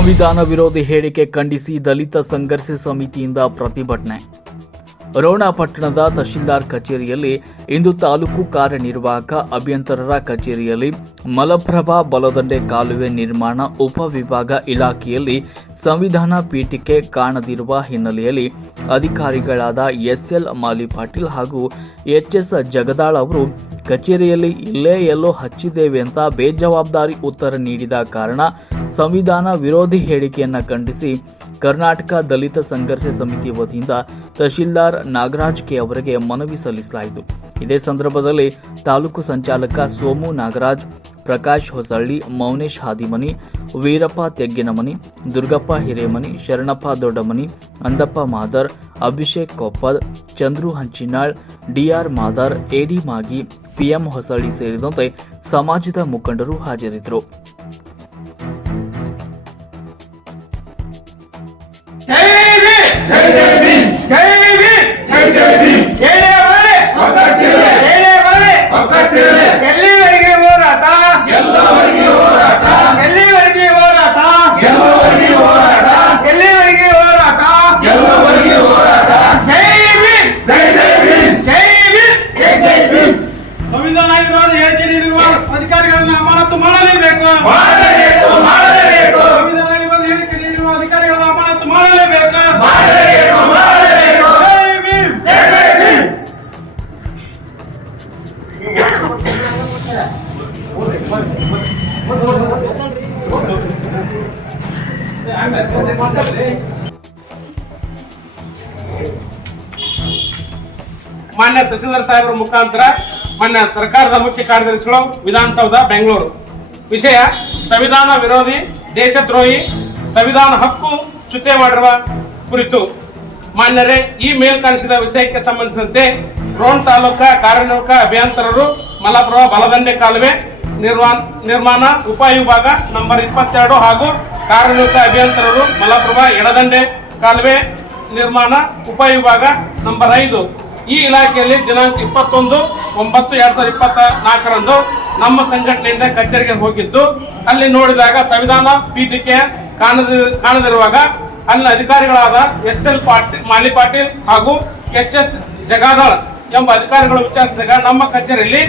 ಸಂವಿಧಾನ ವಿರೋಧಿ ಹೇಳಿಕೆ ಖಂಡಿಸಿ ದಲಿತ ಸಂಘರ್ಷ ಸಮಿತಿಯಿಂದ ಪ್ರತಿಭಟನೆ. ರೋಣ ಪಟ್ಟಣದ ತಹಶೀಲ್ದಾರ್ ಕಚೇರಿಯಲ್ಲಿ ಇಂದು ತಾಲೂಕು ಕಾರ್ಯನಿರ್ವಾಹಕ ಅಭಿಯಂತರರ ಕಚೇರಿಯಲ್ಲಿ ಮಲಪ್ರಭಾ ಬಲದಂಡೆ ಕಾಲುವೆ ನಿರ್ಮಾಣ ಉಪವಿಭಾಗ ಇಲಾಖೆಯಲ್ಲಿ ಸಂವಿಧಾನ ಪೀಠಿಕೆ ಕಾಣದಿರುವ ಹಿನ್ನೆಲೆಯಲ್ಲಿ ಅಧಿಕಾರಿಗಳಾದ ಎಸ್ಎಲ್ ಮಾಲಿ ಪಾಟೀಲ್ ಹಾಗೂ ಎಚ್ಎಸ್ ಜಗದಾಳ್ ಅವರು ಕಚೇರಿಯಲ್ಲಿ ಇಲ್ಲೇ ಎಲ್ಲೋ ಹಚ್ಚಿದ್ದೇವೆ ಅಂತ ಬೇಜವಾಬ್ದಾರಿ ಉತ್ತರ ನೀಡಿದ ಕಾರಣ ಸಂವಿಧಾನ ವಿರೋಧಿ ಹೇಳಿಕೆಯನ್ನ ಖಂಡಿಸಿ ಕರ್ನಾಟಕ ದಲಿತ ಸಂಘರ್ಷ ಸಮಿತಿ ವತಿಯಿಂದ ತಹಶೀಲ್ದಾರ್ ನಾಗರಾಜ್ ಕೆ ಅವರಿಗೆ ಮನವಿ ಸಲ್ಲಿಸಲಾಯಿತು. ಇದೇ ಸಂದರ್ಭದಲ್ಲಿ ತಾಲೂಕು ಸಂಚಾಲಕ Somu Nagaraj, Prakash Hosalli, Mounesh Hadimani, Veerappa Tegginamani, Durgappa Hiremani, Sharanappa Doddamani Andappa Madar, Abhishek Koppad, Chandru Hanchinal D R Madar A D Magi P M Hosalli ಸೇರಿದಂತೆ ಸಮಾಜದ ಮುಖಂಡರು ಹಾಜರಿದ್ದರು. ಮಾನ್ಯ ತಹಸೀಲ್ದಾರ್ ಸಾಹೇಬರ ಮುಖಾಂತರ ಮಾನ್ಯ ಸರ್ಕಾರದ ಮುಖ್ಯ ಕಾರ್ಯದರ್ಶಿಗಳು ವಿಧಾನಸೌಧ, ಬೆಂಗಳೂರು. ವಿಷಯ, ಸಂವಿಧಾನ ವಿರೋಧಿ, ದೇಶದ್ರೋಹಿ, ಸಂವಿಧಾನ ಹಕ್ಕು ಚುತೆ ಮಾಡಿರುವ ಕುರಿತು. ಮಾನ್ಯರೇ, ಈ ಮೇಲ್ಕಾಣಿಸಿದ ವಿಷಯಕ್ಕೆ ಸಂಬಂಧಿಸಿದಂತೆ ರೋಣ ತಾಲೂಕಾ, ಕಾರ್ಯನಿರ್ವಾಹಕ ಅಭಿಯಂತರರು ಮಲಪ್ರಭಾ ಬಲದಂಡೆ ಕಾಲುವೆ ನಿರ್ಮಾಣ ನಿರ್ಮಾಣ, ಉಪವಿಭಾಗ ನಂಬರ್ ಇಪ್ಪತ್ತೆರಡು ಹಾಗೂ ಕಾರ್ಯನಿರ್ವಾಹಕ ಅಭಿಯಂತರರು ಮಲಪ್ರಭಾ ಎಡದಂಡೆ ಕಾಲುವೆ ನಿರ್ಮಾಣ, ಉಪವಿಭಾಗ ನಂಬರ್ ಐದು. ಈ ಇಲಾಖೆಯಲ್ಲಿ ದಿನಾಂಕ ಇಪ್ಪತ್ತೊಂದು, ಒಂಬತ್ತು, ಎರಡ್ ಸಾವಿರದ ಇಪ್ಪತ್ತ ನಾಲ್ಕರಂದು ನಮ್ಮ ಸಂಘಟನೆಯಿಂದ ಕಚೇರಿಗೆ ಹೋಗಿದ್ದು, ಅಲ್ಲಿ ನೋಡಿದಾಗ ಸಂವಿಧಾನ ಪೀಠಕ್ಕೆ ಕಾಣದ, ಕಾಣದಿರುವಾಗ ಅಲ್ಲಿ ಅಧಿಕಾರಿಗಳಾದ ಎಸ್ ಎಲ್ ಪಾಟೀಲ್, ಮಾಲಿ ಪಾಟೀಲ್ ಹಾಗೂ ಎಚ್ ಎಸ್ ಜಗಾದಾಳ್ ಎಂಬ ಅಧಿಕಾರಿಗಳು ವಿಚಾರಿಸಿದಾಗ ನಮ್ಮ ಕಚೇರಿಯಲ್ಲಿ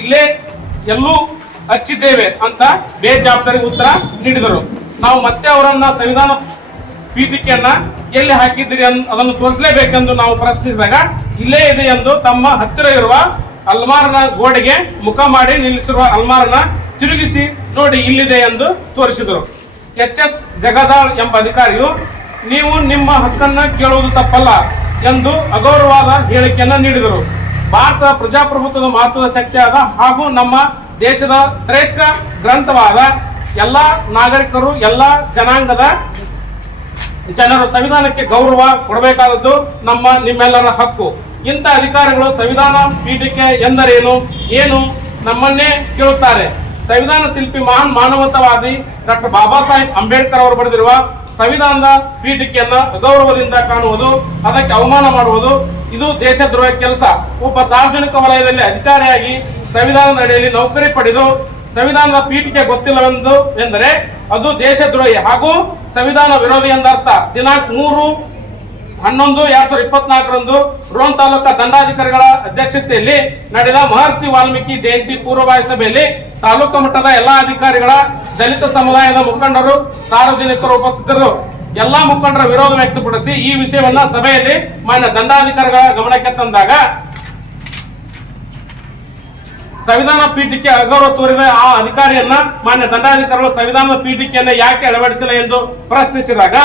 ಇಲ್ಲೇ ಎಲ್ಲೂ ಹಚ್ಚಿದ್ದೇವೆ ಅಂತ ಬೇಜವಾಬ್ದಾರಿ ಉತ್ತರ ನೀಡಿದರು. ನಾವು ಮತ್ತೆ ಅವರನ್ನ ಸಂವಿಧಾನ ಪೀಠಿಕೆಯನ್ನ ಎಲ್ಲಿ ಹಾಕಿದ್ದೀರಿ ಅದನ್ನು ತೋರಿಸಲೇಬೇಕೆಂದು ನಾವು ಪ್ರಶ್ನಿಸಿದಾಗ ಇಲ್ಲೇ ಇದೆ ಎಂದು ತಮ್ಮ ಹತ್ತಿರ ಇರುವ ಅಲ್ಮಾರನ ಗೋಡೆಗೆ ಮುಖ ಮಾಡಿ ನಿಲ್ಲಿಸಿರುವ ಅಲ್ಮಾರನ ತಿರುಗಿಸಿ ನೋಡಿ ಇಲ್ಲಿದೆ ಎಂದು ತೋರಿಸಿದರು. ಎಚ್ ಎಸ್ ಜಗದಾಳ್ ಎಂಬ ಅಧಿಕಾರಿಯು, ನೀವು ನಿಮ್ಮ ಹಕ್ಕನ್ನ ಕೇಳುವುದು ತಪ್ಪಲ್ಲ. ಎಂದು ಅಗೌರವಾದ ಹೇಳಿಕೆಯನ್ನ ನೀಡಿದರು. ಭಾರತ ಪ್ರಜಾಪ್ರಭುತ್ವದ ಮಹತ್ವದ ಶಕ್ತಿಯಾದ ಹಾಗೂ ನಮ್ಮ ದೇಶದ ಶ್ರೇಷ್ಠ ಗ್ರಂಥವಾದ ಎಲ್ಲ ನಾಗರಿಕರು, ಎಲ್ಲ ಜನಾಂಗದ ಜನರು ಸಂವಿಧಾನಕ್ಕೆ ಗೌರವ ಕೊಡಬೇಕಾದದ್ದು ನಮ್ಮ ನಿಮ್ಮೆಲ್ಲರ ಹಕ್ಕು. ಇಂಥ ಅಧಿಕಾರಿಗಳು ಸಂವಿಧಾನ ಪೀಠಕ್ಕೆ ಎಂದರೇನು? ಏನು? ನಮ್ಮನ್ನೇ ಕೇಳುತ್ತಾರೆ. ಸಂವಿಧಾನ ಶಿಲ್ಪಿ ಮಹಾನ್ ಮಾನವತಾವಾದಿ ಡಾಕ್ಟರ್ ಬಾಬಾ ಸಾಹೇಬ್ ಅಂಬೇಡ್ಕರ್ ಅವರು ಬರೆದಿರುವ ಸಂವಿಧಾನದ ಪೀಠಿಕೆಯನ್ನ ಗೌರವದಿಂದ ಕಾಣುವುದು, ಅದಕ್ಕೆ ಅವಮಾನ ಮಾಡುವುದು, ಇದು ದೇಶದ್ರೋಹ ಕೆಲಸ. ಒಬ್ಬ ಸಾರ್ವಜನಿಕ ವಲಯದಲ್ಲಿ ಅಧಿಕಾರಿಯಾಗಿ ಸಂವಿಧಾನದ ಅಡಿಯಲ್ಲಿ ನೌಕರಿ ಪಡೆದು ಸಂವಿಧಾನದ ಪೀಠಿಕೆ ಗೊತ್ತಿಲ್ಲವೆಂದು ಎಂದರೆ ಅದು ದೇಶದ್ರೋಹಿ ಹಾಗೂ ಸಂವಿಧಾನ ವಿರೋಧಿ ಎಂದರ್ಥ. ದಿನಾಂಕ ಮೂರು, ಹನ್ನೊಂದು, ಎರಡ್ ಸಾವಿರದ ಇಪ್ಪತ್ನಾಲ್ಕರಂದು ರೋಹನ್ ತಾಲೂಕಾ ದಂಡಾಧಿಕಾರಿಗಳ ಅಧ್ಯಕ್ಷತೆಯಲ್ಲಿ ನಡೆದ ಮಹರ್ಷಿ ವಾಲ್ಮೀಕಿ ಜಯಂತಿ ಪೂರ್ವಭಾವಿ ಸಭೆಯಲ್ಲಿ ತಾಲೂಕು ಮಟ್ಟದ ಎಲ್ಲಾ ಅಧಿಕಾರಿಗಳ ದಲಿತ ಸಮುದಾಯದ ಮುಖಂಡರು, ಸಾರ್ವಜನಿಕರು ಉಪಸ್ಥಿತರು, ಎಲ್ಲಾ ಮುಖಂಡರ ವಿರೋಧ ವ್ಯಕ್ತಪಡಿಸಿ ಈ ವಿಷಯವನ್ನ ಸಭೆಯಲ್ಲಿ ಮಾನ್ಯ ದಂಡಾಧಿಕಾರಿಗಳ ಗಮನಕ್ಕೆ ತಂದಾಗ ಸಂವಿಧಾನ ಪೀಠಕ್ಕೆ ಅಗೌರವ ತೋರಿದ ಆ ಅಧಿಕಾರಿಯನ್ನ ಮಾನ್ಯ ದಂಡಾಧಿಕಾರಿಗಳು ಸಂವಿಧಾನದ ಪೀಠಿಕೆಯನ್ನ ಯಾಕೆ ಅಳವಡಿಸಿಲ್ಲ ಎಂದು ಪ್ರಶ್ನಿಸಿದಾಗ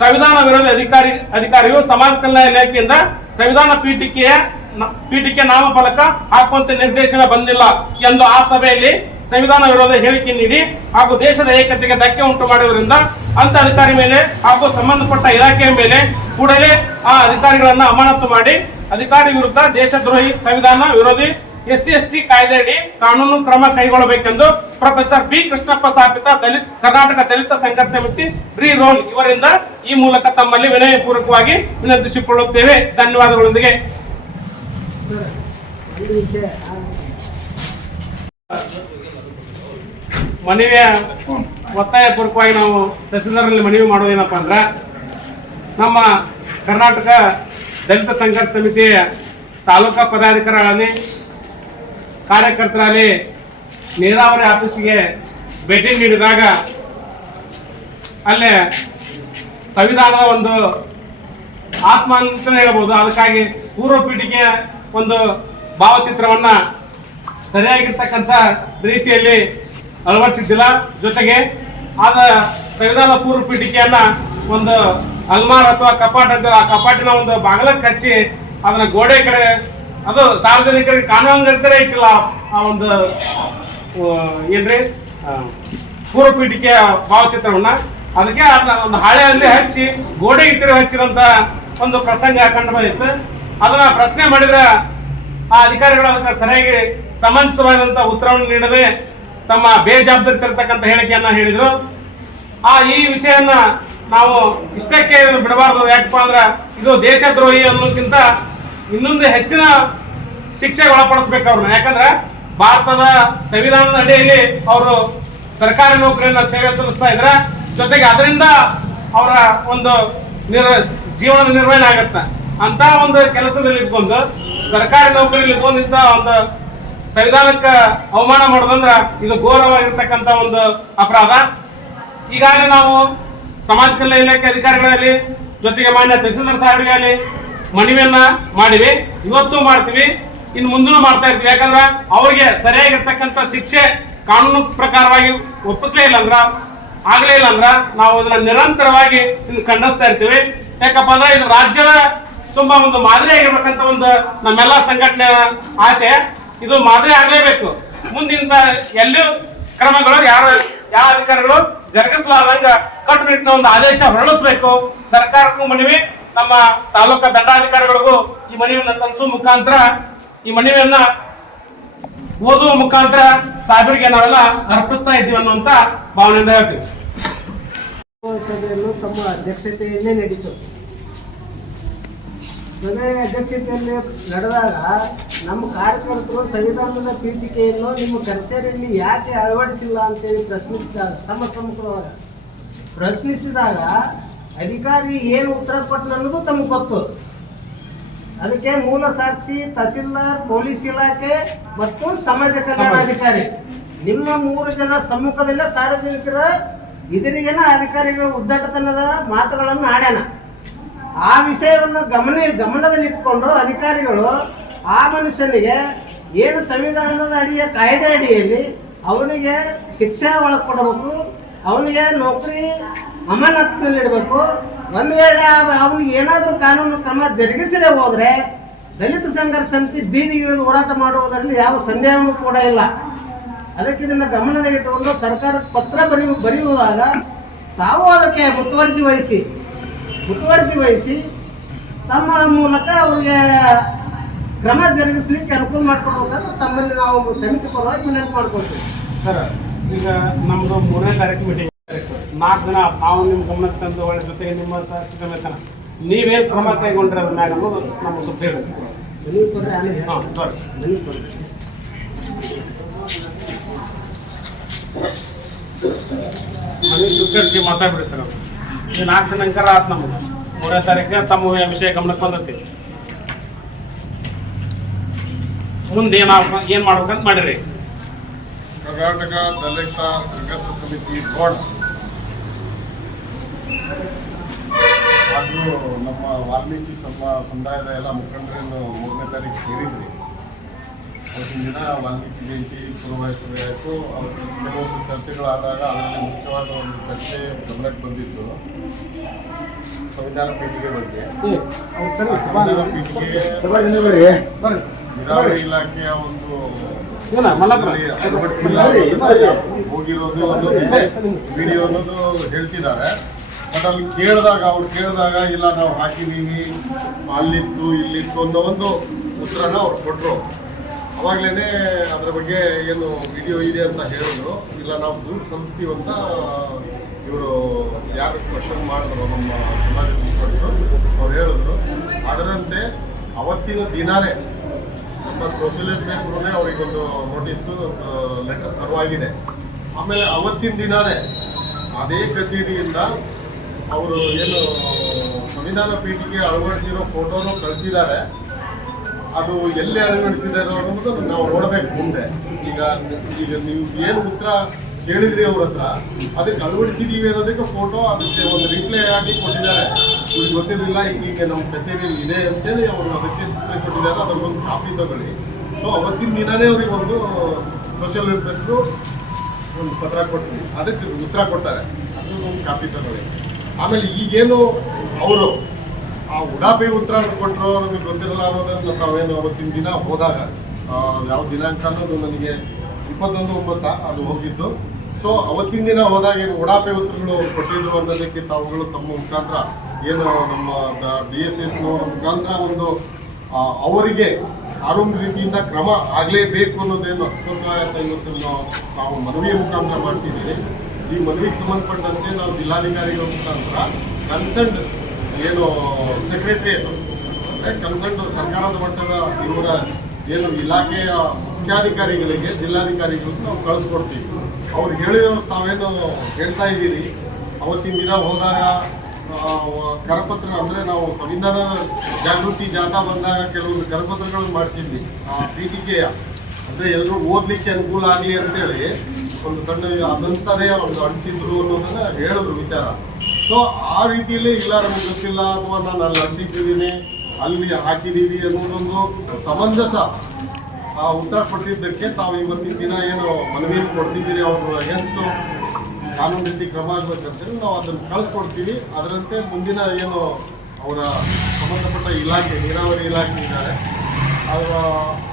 ಸಂವಿಧಾನ ವಿರೋಧಿ ಅಧಿಕಾರಿ ಅಧಿಕಾರಿಯು ಸಮಾಜ ಕಲ್ಯಾಣ ಇಲಾಖೆಯಿಂದ ಸಂವಿಧಾನ ಪೀಠಿಕೆಯ ನ- ಪೀಠಿಕೆ ನಾಮಫಲಕ ಹಾಕುವಂತ ನಿರ್ದೇಶನ ಬಂದಿಲ್ಲ ಎಂದು ಆ ಸಭೆಯಲ್ಲಿ ಸಂವಿಧಾನ ವಿರೋಧ ಹೇಳಿಕೆ ನೀಡಿ ಹಾಗೂ ದೇಶದ ಏಕತೆಗೆ ಧಕ್ಕೆ ಉಂಟು ಮಾಡುವುದರಿಂದ ಅಂತ ಅಧಿಕಾರಿ ಮೇಲೆ ಹಾಗೂ ಸಂಬಂಧಪಟ್ಟ ಇಲಾಖೆಯ ಮೇಲೆ ಕೂಡಲೇ ಆ ಅಧಿಕಾರಿಗಳನ್ನ ಅಮಾನತು ಮಾಡಿ ಅಧಿಕಾರಿ ವಿರುದ್ಧ ದೇಶದ್ರೋಹಿ ಸಂವಿಧಾನ ವಿರೋಧಿ ಎಸ್ ಸಿ ಎಸ್ ಟಿ ಕಾಯ್ದೆಯಡಿ ಕಾನೂನು ಕ್ರಮ ಕೈಗೊಳ್ಳಬೇಕೆಂದು ಪ್ರೊಫೆಸರ್ ಬಿ ಕೃಷ್ಣಪ್ಪ ಸ್ಥಾಪಿತ ದಲಿತ, ಕರ್ನಾಟಕ ದಲಿತ ಸಂಘರ್ಷ ಸಮಿತಿ ಬ್ರಿ ರೋನ್ ಇವರಿಂದ ಈ ಮೂಲಕ ತಮ್ಮಲ್ಲಿ ವಿನಯಪೂರ್ವಕವಾಗಿ ವಿನಂತಿಸಿಕೊಳ್ಳುತ್ತೇವೆ. ಧನ್ಯವಾದಗಳೊಂದಿಗೆ. ಮನವಿಯ ಒತ್ತಾಯ ಪೂರ್ವಕವಾಗಿ ನಾವು ತಹಸೀಲ್ದಾರಲ್ಲಿ ಮನವಿ ಮಾಡೋದೇನಪ್ಪ ಅಂದ್ರೆ, ನಮ್ಮ ಕರ್ನಾಟಕ ದಲಿತ ಸಂಘರ್ಷ ಸಮಿತಿಯ ತಾಲೂಕಾ ಪದಾಧಿಕಾರಿಗಳಲ್ಲಿ ಕಾರ್ಯಕರ್ತರಲ್ಲಿ ನೀರಾವರಿ ಆಫೀಸಿಗೆ ಭೇಟಿ ನೀಡಿದಾಗ ಅಲ್ಲೇ ಸಂವಿಧಾನದ ಒಂದು ಆತ್ಮ ಅಂತಲೇ ಹೇಳ್ಬೋದು. ಅದಕ್ಕಾಗಿ ಪೂರ್ವ ಪೀಠಿಗೆ ಒಂದು ಭಾವಚಿತ್ರವನ್ನ ಸರಿಯಾಗಿರ್ತಕ್ಕಂಥ ರೀತಿಯಲ್ಲಿ ಅಳವಡಿಸಿದ್ದಿಲ್ಲ. ಜೊತೆಗೆ ಆದ ಸಂವಿಧಾನ ಪೂರ್ವ ಪೀಠಿಕೆಯನ್ನ ಒಂದು ಅಲ್ಮಾರ್ ಅಥವಾ ಕಪಾಟ್ ಅಂತ ಆ ಕಪಾಟಿನ ಒಂದು ಬಾಗಲಕ್ಕೆ ಹಚ್ಚಿ ಅದನ್ನ ಗೋಡೆ ಕಡೆ, ಅದು ಸಾರ್ವಜನಿಕರಿಗೆ ಕಾನೂನು ಇಟ್ಟಿಲ್ಲ ಆ ಒಂದು ಏನ್ರಿ? ಪೂರ್ವ ಪೀಠಿಕೆಯ ಭಾವಚಿತ್ರವನ್ನ. ಅದಕ್ಕೆ ಅದನ್ನ ಒಂದು ಹಾಳೆಯಲ್ಲಿ ಹಚ್ಚಿ ಗೋಡೆ ತಿರುಗಿ ಹಚ್ಚಿದಂತ ಒಂದು ಪ್ರಸಂಗ ಕಂಡು ಬಂದಿತ್ತು. ಅದನ್ನ ಪ್ರಶ್ನೆ ಮಾಡಿದ್ರೆ ಆ ಅಧಿಕಾರಿಗಳು ಅದಕ್ಕೆ ಸರಿಯಾಗಿ ಸಮಂಜಸವಾದಂತ ಉತ್ತರವನ್ನು ನೀಡದೆ ತಮ್ಮ ಬೇಜವಾಬ್ದಾರಿತಕ್ಕಂಥ ಹೇಳಿಕೆಯನ್ನ ಹೇಳಿದ್ರು. ಆ ಈ ವಿಷಯನ್ನ ನಾವು ಇಷ್ಟಕ್ಕೆ ಬಿಡಬಾರದು ಬಿಡಬಾರ್ದು. ಯಾಕಪ್ಪ ಅಂದ್ರೆ ಇದು ದೇಶದ್ರೋಹಿ ಅನ್ನೋಕ್ಕಿಂತ ಇನ್ನೊಂದು ಹೆಚ್ಚಿನ ಶಿಕ್ಷೆಗೆ ಒಳಪಡಿಸ್ಬೇಕು ಅವ್ರನ್ನ. ಯಾಕಂದ್ರೆ ಭಾರತದ ಸಂವಿಧಾನದ ಅಡಿಯಲ್ಲಿ ಅವರು ಸರ್ಕಾರಿ ನೌಕರಿಯನ್ನ ಸೇವೆ ಸಲ್ಲಿಸ್ತಾ ಇದ್ರ ಜೊತೆಗೆ ಅದರಿಂದ ಅವರ ಒಂದು ನಿರ್ ಜೀವನದ ನಿರ್ವಹಣೆ ಆಗತ್ತ. ಅಂತ ಒಂದು ಕೆಲಸದಲ್ಲಿ ಇಟ್ಕೊಂಡು ಸರ್ಕಾರಿ ನೌಕರಿಲಿ ಬಂದಿದ್ದ ಒಂದು ಸಂವಿಧಾನಕ್ಕೆ ಅವಮಾನ ಮಾಡೋದಂದ್ರ ಇದು ಘೋರವಾಗಿರ್ತಕ್ಕಂಥ ಒಂದು ಅಪರಾಧ. ಈಗಾಗಲೇ ನಾವು ಸಮಾಜ ಕಲ್ಯಾಣ ಇಲಾಖೆ ಅಧಿಕಾರಿಗಳಲ್ಲಿ ಜೊತೆಗೆ ಮಾನ್ಯ ತಹಸೀಲ್ದಾರ್ ಸಾಹೇಬರಿಗಾಗಲಿ ಮನವಿಯನ್ನ ಮಾಡಿವಿ. ಇವತ್ತು ಮಾಡ್ತೀವಿ, ಇನ್ನು ಮುಂದೂ ಮಾಡ್ತಾ ಇರ್ತೀವಿ. ಯಾಕಂದ್ರೆ ಅವ್ರಿಗೆ ಸರಿಯಾಗಿರ್ತಕ್ಕಂಥ ಶಿಕ್ಷೆ ಕಾನೂನು ಪ್ರಕಾರವಾಗಿ ಒಪ್ಪಿಸ್ಲೇ ಇಲ್ಲ ಅಂದ್ರ, ಆಗ್ಲೇ ಇಲ್ಲ ಅಂದ್ರ ನಾವು ಅದನ್ನ ನಿರಂತರವಾಗಿ ಇನ್ನು ಖಂಡಿಸ್ತಾ ಇರ್ತೀವಿ. ಯಾಕಪ್ಪ ಅಂದ್ರೆ ಇದು ರಾಜ್ಯದ ತುಂಬಾ ಒಂದು ಮಾದರಿ ಆಗಿರ್ಬೇಕಂತ ಒಂದು ನಮ್ಮೆಲ್ಲ ಸಂಘಟನೆ ಆಸೆ. ಇದು ಮಾದರಿ ಆಗ್ಲೇಬೇಕು. ಮುಂದಿಂತ ಎಲ್ಲೂ ಕ್ರಮಗಳು, ಯಾರು ಯಾವ ಅಧಿಕಾರಿಗಳು ಜರುಗಿಸಲಾರ್ದಂಗ ಕಟ್ಟುನಿಟ್ಟಿನ ಒಂದು ಆದೇಶ ಹೊರಡಿಸಬೇಕು. ಸರ್ಕಾರಕ್ಕೂ ಮನವಿ, ನಮ್ಮ ತಾಲೂಕಾ ದಂಡಾಧಿಕಾರಿಗಳಿಗೂ ಈ ಮನವಿಯನ್ನ ಸಲ್ಲಿಸುವ ಮುಖಾಂತರ, ಈ ಮನವಿಯನ್ನ ಓದುವ ಮುಖಾಂತರ ಸಾಹೇಬರಿಗೆ ನಾವೆಲ್ಲ ಅರ್ಪಿಸ್ತಾ ಇದ್ದೀವಿ ಅನ್ನುವಂತ ಭಾವನೆಯಿಂದ ಹೇಳ್ತೀವಿ. ಸಭೆಯನ್ನು ತಮ್ಮ ಅಧ್ಯಕ್ಷತೆಯಲ್ಲೇ ನಡೀತು ಸಭೆ ಅಧ್ಯಕ್ಷತೆಯಲ್ಲಿ ನಡೆದಾಗ ನಮ್ಮ ಕಾರ್ಯಕರ್ತರು ಸಂವಿಧಾನದ ಪೀಠಿಕೆಯನ್ನು ನಿಮ್ಮ ಕಚೇರಿಯಲ್ಲಿ ಯಾಕೆ ಅಳವಡಿಸಿಲ್ಲ ಅಂತೇಳಿ ಪ್ರಶ್ನಿಸಿದಾಗ ತಮ್ಮ ಸಮ್ಮುಖದೊಳಗೆ ಪ್ರಶ್ನಿಸಿದಾಗ ಅಧಿಕಾರಿ ಏನು ಉತ್ತರ ಕೊಟ್ಟು ಅನ್ನೋದು ತಮಗೆ ಗೊತ್ತು. ಅದಕ್ಕೆ ಮೂಲ ಸಾಕ್ಷಿ ತಹಸೀಲ್ದಾರ್ ಪೊಲೀಸ್ ಇಲಾಖೆ ಮತ್ತು ಸಮಾಜ ಕಲ್ಯಾಣ ಅಧಿಕಾರಿ. ನಿಮ್ಮ ಮೂರು ಜನ ಸಮ್ಮುಖದಿಂದ ಸಾರ್ವಜನಿಕರ ಇದರಿಗೇನ ಅಧಿಕಾರಿಗಳು ಉದ್ದಟತನದ ಮಾತುಗಳನ್ನು ಆಡ್ಯಾನ. ಆ ವಿಷಯವನ್ನು ಗಮನ, ಗಮನದಲ್ಲಿಟ್ಟುಕೊಂಡು ಅಧಿಕಾರಿಗಳು ಆ ಮನುಷ್ಯನಿಗೆ ಏನು ಸಂವಿಧಾನದ ಅಡಿಯ, ಕಾಯ್ದೆ ಅಡಿಯಲ್ಲಿ ಅವನಿಗೆ ಶಿಕ್ಷೆ ಒಳಗೆ ಅವನಿಗೆ ನೌಕರಿ ಅಮಾನತ್ನಲ್ಲಿಡಬೇಕು. ಒಂದು ವೇಳೆ ಅವ- ಅವನಿಗೆ ಏನಾದರೂ ಕಾನೂನು ಕ್ರಮ ಜರುಗಿಸದೆ ಹೋದರೆ ದಲಿತ ಸಂಘರ್ಷ ಸಮಿತಿ ಬೀದಿಗಿಳಿದು ಹೋರಾಟ ಮಾಡುವುದರಲ್ಲಿ ಯಾವ ಸಂದೇಹವೂ ಕೂಡ ಇಲ್ಲ. ಅದಕ್ಕೆ ಇದನ್ನು ಗಮನದಲ್ಲಿಟ್ಟುಕೊಂಡು ಸರ್ಕಾರಕ್ಕೆ ಪತ್ರ ಬರೆಯು, ಬರೆಯುವಾಗ ತಾವು ಅದಕ್ಕೆ ಮುತುವರ್ಜಿ ವಹಿಸಿ ಮುತುವರ್ಜಿ ವಹಿಸಿ ತಮ್ಮ ಮೂಲಕ ಅವರಿಗೆ ಕ್ರಮ ಜರುಗಿಸ್ಲಿಕ್ಕೆ ಅನುಕೂಲ ಮಾಡಿಕೊಡ್ಬೇಕಂತ ತಮ್ಮಲ್ಲಿ ನಾವು ಸಮಿತಿ ಪರವಾಗಿ ವಿನಂತಿ ಮಾಡ್ಕೊಳ್ತೀವಿ. ಸರ್ ಈಗ ನಮ್ದು ಮೂರನೇ ತಾರೀಕು ಮೀಟಿಂಗ್ ನಾಲ್ಕು ದಿನ ನಾವು ನಿಮ್ಮ ಗಮನಕ್ಕೆ ತಂದು ಒಳ್ಳೆ ಜೊತೆಗೆ ನಿಮ್ಮ ಸಮೇತನ ನೀವೇನು ಕ್ರಮ ಕೈಗೊಂಡ್ರೆ ಅದ್ರ ಮ್ಯಾಗ ಅನ್ನೋದು ನಮ್ಗೆ ಸ್ವಲ್ಪ ಹೇಳಿ. ಹಾಂ ತೋರಿಸಿ ಮನವಿ ಕೊಡ್ರಿ. ಮನೆ ಸ್ವೀಕರಿಸಿ ಮಾತಾಡ್ಬಿಡಿ ಸರ್ ಅದು ಈ ನಾಲ್ಕು ದಿನಂಕರ ಆತು ನಮಗೆ ಮೂರನೇ ತಾರೀಕು ತಮ್ಮ ವಿಷಯ ಗಮನಕ್ಕೆ ಬಂದತಿ. ಮುಂದೆ ಏನು ಏನು ಮಾಡ್ಬೇಕಂತ ಮಾಡಿರಿ. ಕರ್ನಾಟಕ ದಲಿತ ಸಂಘರ್ಷ ಸಮಿತಿ ಬೋರ್ಡ್. ಹಾಗೂ ನಮ್ಮ ವಾಲ್ಮೀಕಿ ಸಮ ಸಮುದಾಯದ ಎಲ್ಲ ಮುಖಂಡರನ್ನು ಮೂರನೇ ತಾರೀಕು ಸೇರಿದ್ವಿ ಅವತ್ತಿನ ದಿನ ವಾಲ್ಮೀಕಿ ಜಯಂತಿ ಅವತ್ತು ಕೆಲವೊಂದು ಚರ್ಚೆಗಳಾದಾಗ ಅದರಲ್ಲಿ ಮುಖ್ಯವಾದ ಒಂದು ಚರ್ಚೆ ಗಮನಕ್ಕೆ ಬಂದಿದ್ದು ಸಂವಿಧಾನ ಪೀಠಿಗೆ ಬಗ್ಗೆ. ಆ ಸಂವಿಧಾನ ಪೀಠಿಗೆ ನೀರಾವರಿ ಇಲಾಖೆಯ ಒಂದು ಹೋಗಿರೋದು ಒಂದು ವಿಡಿಯೋ ಅನ್ನೋದು ಹೇಳ್ತಿದ್ದಾರೆ. ಬಟ್ ಅಲ್ಲಿ ಕೇಳಿದಾಗ ಅವ್ರು ಕೇಳಿದಾಗ ಇಲ್ಲ ನಾವು ಹಾಕಿದ್ದೀವಿ ಅಲ್ಲಿತ್ತು ಇಲ್ಲಿತ್ತು ಅನ್ನೋ ಒಂದು ಉತ್ತರನ ಅವ್ರು ಕೊಟ್ಟರು ಅವಾಗಲೇ ಅದರ ಬಗ್ಗೆ ಏನು ವಿಡಿಯೋ ಇದೆ ಅಂತ ಹೇಳಿದ್ರು. ಇಲ್ಲ, ನಾವು ದುಡ್ಡು ಸಲ್ಲಿಸ್ತೀವಿ ಅಂತ, ಇವರು ಯಾರು ಕ್ವಶನ್ ಮಾಡಿದ್ರು ನಮ್ಮ ಸಮಾಜ ಅವ್ರು ಹೇಳಿದ್ರು. ಅದರಂತೆ ಅವತ್ತಿನ ದಿನಾನೇ ನಮ್ಮ ಸೋಷಿಯಲ್ ವೆಲ್ಫೇರ್ ಅವರಿಗೊಂದು ನೋಟಿಸ್ ಲೆಟರ್ ಸರ್ವ್ ಆಗಿದೆ. ಆಮೇಲೆ ಅವತ್ತಿನ ದಿನಾನೇ ಅದೇ ಕಚೇರಿಯಿಂದ ಅವರು ಏನು ಸಂವಿಧಾನ ಪೀಠಕ್ಕೆ ಅಳವಡಿಸಿರೋ ಫೋಟೋನು ಕಳಿಸಿದ್ದಾರೆ. ಅದು ಎಲ್ಲಿ ಅಳವಡಿಸಿದ್ದಾರೆ ಅನ್ನೋದು ನಾವು ನೋಡಬೇಕು ಮುಂದೆ. ಈಗ ಈಗ ನೀವು ಏನು ಉತ್ತರ ಕೇಳಿದ್ರಿ ಅವ್ರ ಹತ್ರ, ಅದಕ್ಕೆ ಅಳವಡಿಸಿದೀವಿ ಅನ್ನೋದಕ್ಕೆ ಫೋಟೋ ಅದಕ್ಕೆ ಒಂದು ರಿಪ್ಲೈ ಆಗಿ ಕೊಟ್ಟಿದ್ದಾರೆ. ಇವ್ರಿಗೆ ಗೊತ್ತಿರಲಿಲ್ಲ ಈಗ ನಮ್ಮ ಕಚೇರಿಯಲ್ಲಿ ಇದೆ ಅಂತೇಳಿ ಅವರು ಅದಕ್ಕೆ ರಿಪ್ಲೈ ಕೊಟ್ಟಿದ್ದಾರೆ ಅದೊಂದು ಕಾಪಿ ತಗೊಳ್ಳಿ. ಸೊ ಅವತ್ತಿನ ದಿನನೇ ಅವ್ರಿಗೆ ಒಂದು ಸೋಷಿಯಲ್ ವೆಲ್ಫೇರ್ದು ಒಂದು ಪತ್ರ ಕೊಟ್ಟಿದ್ವಿ. ಅದಕ್ಕೆ ಉತ್ತರ ಕೊಟ್ಟಾರೆ ಅದು ಒಂದು ಕಾಪಿ ತಗೊಳ್ಳಿ. ಆಮೇಲೆ ಈಗೇನು ಅವರು ಉಡಾಪಿ ಉತ್ತರ ಕೊಟ್ಟರು ನಮಗೆ ಗೊತ್ತಿರಲ್ಲ ಅನ್ನೋದನ್ನು ನಾವೇನು ಅವತ್ತಿನ ದಿನ ಹೋದಾಗ ಯಾವ ದಿನಾಂಕ ಅನ್ನೋದು ನನಗೆ ಇಪ್ಪತ್ತೊಂದು ಒಂಬತ್ತ ಅದು ಹೋಗಿದ್ದು. ಸೊ ಅವತ್ತಿನ ದಿನ ಹೋದಾಗ ಏನು ಉಡಾಪಿ ಉತ್ತರಗಳು ಕೊಟ್ಟಿದ್ರು ಅನ್ನೋದಕ್ಕೆ ತಾವುಗಳು ತಮ್ಮ ಮುಖಾಂತರ ಏನು ನಮ್ಮ ಡಿ ಎಸ್ ಎಸ್ ಮುಖಾಂತರ ಒಂದು ಅವರಿಗೆ ಆರೋಗ್ಯ ರೀತಿಯಿಂದ ಕ್ರಮ ಆಗಲೇಬೇಕು ಅನ್ನೋದೇನು ಅತ್ಯುತ್ತಾಯತ ಇವತ್ತು ನಾವು ಮನವಿಯ ಮುಖಾಂತರ ಮಾಡ್ತಿದ್ದೀವಿ. ಈ ಮನವಿಗೆ ಸಂಬಂಧಪಟ್ಟಂತೆ ನಾವು ಜಿಲ್ಲಾಧಿಕಾರಿಗಳ ಮುಖಾಂತರ ಕನ್ಸರ್ನ್ ಏನು ಸೆಕ್ರೆಟರಿಯೇಟ್ ಅಂದರೆ ಕನ್ಸಲ್ಟ್ ಸರ್ಕಾರದ ಮಟ್ಟದ ಇವರ ಏನು ಇಲಾಖೆಯ ಮುಖ್ಯಾಧಿಕಾರಿಗಳಿಗೆ, ಜಿಲ್ಲಾಧಿಕಾರಿಗಳಿಗೆ ನಾವು ಕಳಿಸ್ಕೊಡ್ತೀವಿ. ಅವ್ರು ಹೇಳಿದ್ರು ತಾವೇನು ಹೇಳ್ತಾ ಇದ್ದೀರಿ? ಅವತ್ತಿನ ದಿನ ಹೋದಾಗ ಕರಪತ್ರ ಅಂದರೆ ನಾವು ಸಂವಿಧಾನ ಜಾಗೃತಿ ಜಾಥಾ ಬಂದಾಗ ಕೆಲವೊಂದು ಕರಪತ್ರಗಳನ್ನು ಮಾಡಿಸಿದ್ವಿ. ಆ, ಪೀಠಿಕೆಯ. ಅಂದರೆ ಎಲ್ಲರೂ ಓದಲಿಕ್ಕೆ ಅನುಕೂಲ ಆಗಲಿ ಅಂತೇಳಿ ಒಂದು ಸಣ್ಣ ಅದಂಥದೇ ಒಂದು ಅನಿಸಿದ್ರು ಅನ್ನೋದನ್ನು ಹೇಳಿದ್ರು ವಿಚಾರ. ಸೊ ಆ ರೀತಿಯಲ್ಲಿ ಇಲ್ಲ ನಮ್ಗೆ ಗೊತ್ತಿಲ್ಲ ಅಥವಾ ನಾನು ಅಲ್ಲಿ ಅಂಟಿಸಿದ್ದೀನಿ, ಅಲ್ಲಿ ಹಾಕಿದ್ದೀವಿ ಅನ್ನೋದೊಂದು ಸಮಂಜಸ. ಆ ಉತ್ತರ ಕೊಟ್ಟಿದ್ದಕ್ಕೆ ತಾವು ಇವತ್ತಿನ ದಿನ ಏನು ಮನವಿ ಕೊಡ್ತಿದ್ದೀರಿ ಅವರು ಅಗೇನ್ಸ್ಟು ಕಾನೂನು ರೀತಿ ಕ್ರಮ ಆಗಬೇಕಂತೇಳಿ ನಾವು ಅದನ್ನು ಕಳಿಸ್ಕೊಡ್ತೀವಿ. ಅದರಂತೆ ಮುಂದಿನ ಏನು ಅವರ ಸಂಬಂಧಪಟ್ಟ ಇಲಾಖೆ, ನೀರಾವರಿ ಇಲಾಖೆ ಇದ್ದಾರೆ ಅವರ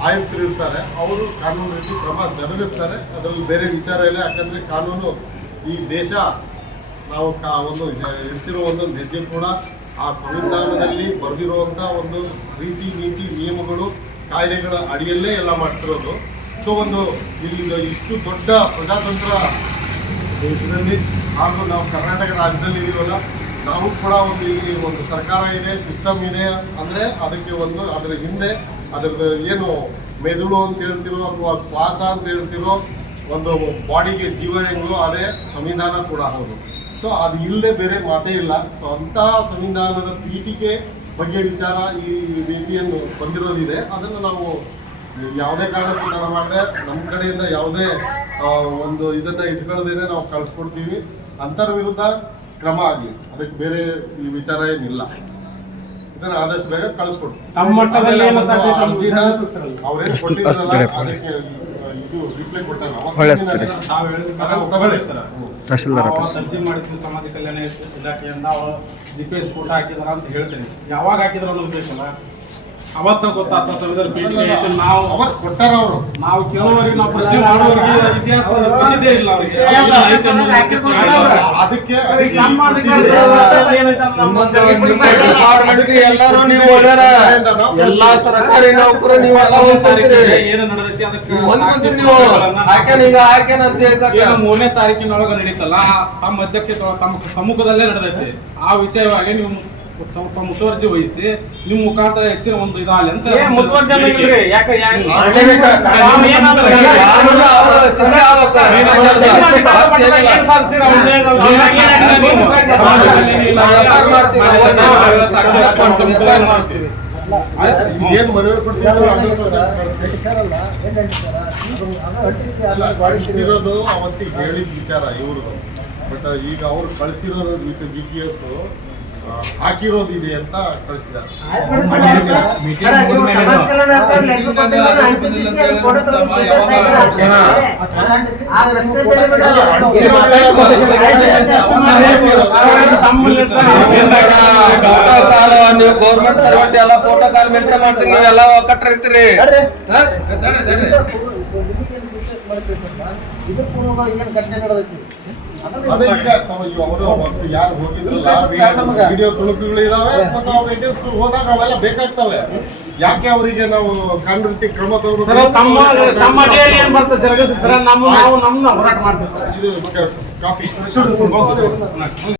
ಆಯುಕ್ತರು ಇರ್ತಾರೆ, ಅವರು ಕಾನೂನು ರೀತಿ ಕ್ರಮ ಜರುಗಿಸ್ತಾರೆ ಅದರಲ್ಲಿ ಬೇರೆ ವಿಚಾರ ಇಲ್ಲ, ಯಾಕಂದರೆ ಕಾನೂನು ಈ ದೇಶ ನಾವು ಕಾ ಒಂದು ಇರ್ತಿರೋ ಒಂದು ಹೆಜ್ಜೆ ಕೂಡ ಆ ಸಂವಿಧಾನದಲ್ಲಿ ಬರೆದಿರುವಂಥ ಒಂದು ರೀತಿ, ನೀತಿ, ನಿಯಮಗಳು, ಕಾಯ್ದೆಗಳ ಅಡಿಯಲ್ಲೇ ಎಲ್ಲ ಮಾಡ್ತಿರೋದು. ಸೊ ಒಂದು ಇಲ್ಲಿ ಇಷ್ಟು ದೊಡ್ಡ ಪ್ರಜಾತಂತ್ರ ದೇಶದಲ್ಲಿ ಹಾಗೂ ನಾವು ಕರ್ನಾಟಕ ರಾಜ್ಯದಲ್ಲಿ ಇದೀವಲ್ಲ, ನಾವು ಕೂಡ ಒಂದು ಈ ಒಂದು ಸರ್ಕಾರ ಇದೆ, ಸಿಸ್ಟಮ್ ಇದೆ ಅಂದರೆ ಅದಕ್ಕೆ ಒಂದು ಅದರ ಹಿಂದೆ ಅದರದ್ದು ಏನು ಮೆದುಳು ಅಂತ ಹೇಳ್ತಿರೋ ಅಥವಾ ಶ್ವಾಸ ಅಂತ ಹೇಳ್ತಿರೋ ಒಂದು ಬಾಡಿಗೆ ಜೀವ ಹೆಂಗೋ ಅದೇ ಸಂವಿಧಾನ ಕೂಡ ಹೌದು. ಸೊ ಅದು ಇಲ್ಲದೆ ಬೇರೆ ಮಾತೇ ಇಲ್ಲ. ಸೊ ಅಂತಹ ಸಂವಿಧಾನದ ಪೀಠಿಕೆ ಬಗ್ಗೆ ವಿಚಾರ ಈ ರೀತಿಯನ್ನು ಬಂದಿರೋದಿದೆ. ಅದನ್ನು ನಾವು ಯಾವುದೇ ಕಾರಣಕ್ಕೂ ತಡ ಮಾಡದೆ ನಮ್ಮ ಕಡೆಯಿಂದ ಯಾವುದೇ ಒಂದು ಇದನ್ನ ಇಟ್ಕೊಳ್ಳೋದೇನೆ ನಾವು ಕಳಿಸ್ಕೊಡ್ತೀವಿ. ಅಂತರ ವಿರುದ್ಧ ಕ್ರಮ ಆಗಲಿ. ಅದಕ್ಕೆ ಬೇರೆ ಈ ವಿಚಾರ ಏನಿಲ್ಲ. ಇದನ್ನು ಆದಷ್ಟು ಬೇಗ ಕಳಿಸ್ಕೊಡ್ತೀವಿ. ಅವ್ರೇನು ಕೊಟ್ಟಿದ್ದಾರಲ್ಲ ಅದಕ್ಕೆ ಇದು ರಿಪ್ಲೈ ಕೊಟ್ಟಾರ ತಹಶೀಲ್ದಾರ್ ನಾವು ಆಫೀಸ್ ಅರ್ಜಿ ಮಾಡಿದ್ವಿ, ಸಮಾಜ ಕಲ್ಯಾಣ ಇಲಾಖೆಯಿಂದ. ಅವರು ಜಿ ಪಿ ಎಸ್ ಫೋಟೋ ಹಾಕಿದಾರ ಅಂತ ಹೇಳ್ತೀನಿ. ಯಾವಾಗ ಹಾಕಿದ್ರು ಅನ್ನೋದು ಬೇಕಲ್ಲ. ಅವತ್ತ ಗೊತ್ತಾತ ಸಂವಿಧಾನ ಪೀಠ ಐತೆ ನಾವು ಅವತ್ತು ಕೊಟ್ಟಾರ ಅವರು. ನಾವು ಕೇಳೋವರಿಗೆ ನಾವು ಪ್ರಶ್ನೆ ಮಾಡೋವರಿಗೆ ಇತಿಹಾಸ ಬಂದಿದ್ದೇ ಇಲ್ಲ ಅವರಿಗೆ. ಐತೆ ಅದಕ್ಕೆ ಎಲ್ಲರೂ ನೀವು ಒಳ್ಳೆಯರ ಎಲ್ಲಾ ಸರ್ಕಾರಿ ನೌಕರು ನೀವು ಎಲ್ಲ ಏನು ನಡೆದೈತಿ ಅದಕ್ಕೆ ಒಂದ್ ನೀವು ಈಗ ಅಂತ ಹೇಳ್ತಾರೆ ಏನು ಮೂರನೇ ತಾರೀಕಿನೊಳಗೆ ನಡೀತಲ್ಲ ತಮ್ಮ ಅಧ್ಯಕ್ಷತೆ ತಮ್ಮ ಸಮ್ಮುಖದಲ್ಲೇ ನಡೆದೈತಿ. ಆ ವಿಷಯವಾಗಿ ನೀವು ಸ್ವಲ್ಪ ಮುತುವರ್ಜಿ ವಹಿಸಿ ನಿಮ್ಮ ಮುಖಾಂತರ ಹೆಚ್ಚಿನ ಒಂದು ಇದಾಗಲಿ ಅಂತ. ಏನು ಮನವಿ ಅವತ್ತಿಗೆ ಹೇಳಿದ ವಿಚಾರ ಇವ್ರದ್ದು ಬಟ್ ಈಗ ಅವ್ರು ಕಳಿಸಿರೋದು ವಿತ್ ಜಿ ಪಿ ಎಸ್ ಹಾಕಿರೋದು ಇದೆ ಅಂತ ನೀವು ಗೌರ್ಮೆಂಟ್ ಸರ್ವೆಂಟ್ ಎಲ್ಲ ಫೋಟೋ ಕಾಲ್ ಮೇಂಟೈನ್ ಮಾಡ್ತೀರಿ ನೀವೆಲ್ಲ ಒಕ್ಕಟ್ರ ಇರ್ತೀರಿ ಹಾ? ಇದು ಘಟನೆ ನಡೆದೈತಿ ಅದೇ ಈಗ ತಾವು ಅವರು ಅವತ್ತು ಯಾರು ಹೋಗಿದ್ರಲ್ಲ. ವಿಡಿಯೋ ತುಣುಕುಗಳು ಇದಾವೆ ಮತ್ತು ಅವ್ರ ಇಂಟರ್ವ್ಯೂ ಹೋದಾಗ ಅವೆಲ್ಲ ಬೇಕಾಗ್ತವೆ. ಯಾಕೆ ಅವರಿಗೆ ನಾವು ಕಾನೂನು ರೀತಿ ಕ್ರಮ ತಗೊಂಡು ತಮ್ಮ ತಮ್ಮ ಏನ್ ಬರ್ತದೆ ಸರ್? ನಮ್ಮ ನಾವು ನಮ್ಮನ್ನ ಹೋರಾಟ ಮಾಡ್ತೀವಿ ಸರ್. ಇದು ಕಾಫಿ.